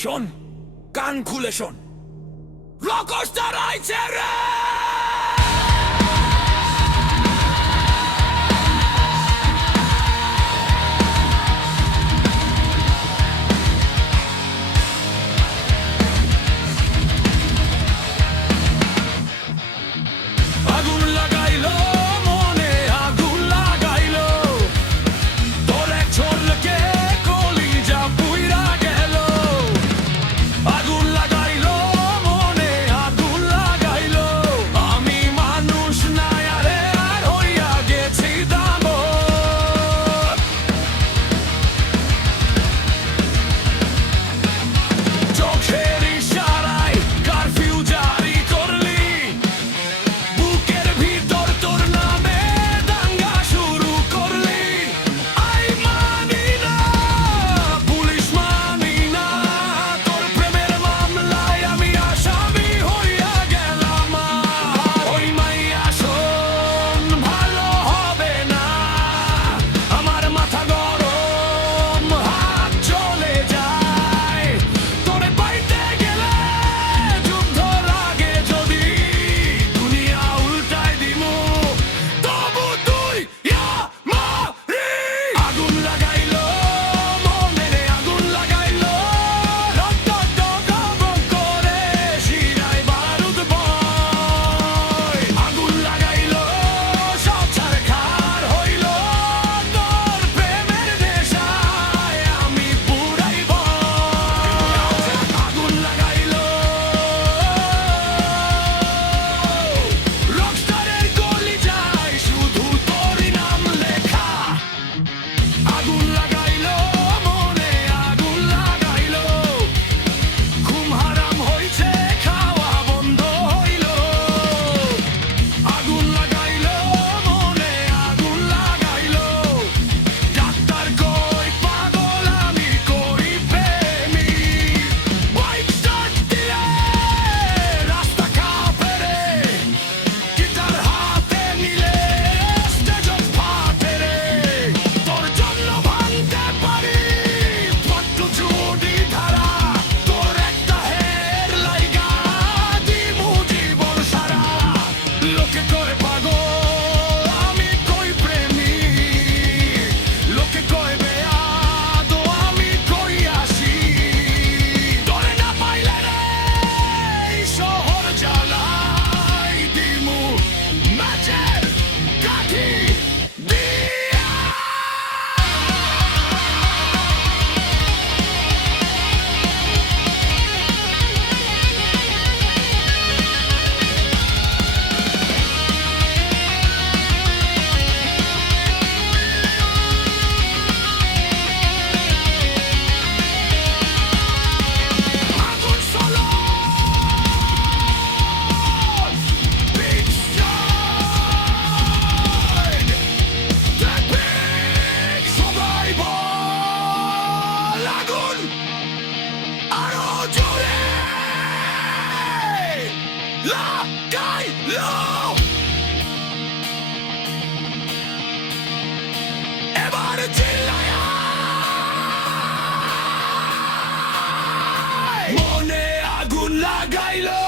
শোন, কান খুলে শোন, রকস্টার আইছে রে। আগুন লাগাইলো মনে, আগুন লাগাইলো, তোর এক ঝলকে কলিজা পুইরা গেল। আগুন লাগাইলো মনে, আগুন লাগাইলো, আমি মানুষ না আরে আর হইয়া গেছি দামড়। চোখের ইশারায় কারফিউ জারি করলি, বুকের ভিতর তোর নামে দাঙ্গা শুরু করলি। আই মানি না, পুলিশ মানি না, তোর প্রেমের মামলায় আমি আসামি হইয়া গেলাম। ওই মাইয়া শোন, ভালো হবে না, আমার মাথা গরম, হাত চলে যায়। তোরে পাইতে গেলে যুদ্ধ লাগে যদি, দুনিয়া উল্টাই দিমু, তবু তুই আমারই। আগুন লাগাইলো মনে রে, আগুন লাগাইলো, রক্ত টগবগ করে শিরায় বারুদ বয়। আগুন লাগাইলো, সব ছারখার হইলো, তোর প্রেমের নেশায় আমি পুরাই বয়। আগুন লাগাইলো, রকস্টারের কলিজায় শুধু তোরই নাম লেখা। আগুন লাগাইলো মনে, আগুন লাগাইলো, ঘুম হারাম হইছে, খাওয়া বন্ধ হইলো। আগুন লাগাইলো মনে, আগুন লাগাইলো, ডাক্তার কই পাগল, আমি কই প্রেমিক। বাইক স্টার্ট দিয়ে রাস্তা কাঁপে রে, গিটার হাতে নিলে স্টেজ ফাটে রে। তোর জন্য ভাঙতে পারি পট্টু চুড়ি ধারা, তোর একটা হের লাইগা দিমু জীবন সারা। লোকে কয় পাগল, আমি কই প্রেমিক, লোকে কয় বেয়াদো, আমি কই আসি। তোরে না পাইলে রে এই শহর জ্বালাই দিমু ম্যাচের কাঠি দিয়া। আগুন solo, big side, the big survival। আগুন আরো জোরে লাগাইলো, এবার চিল্লায়া মনে আগুন লাগাইলো।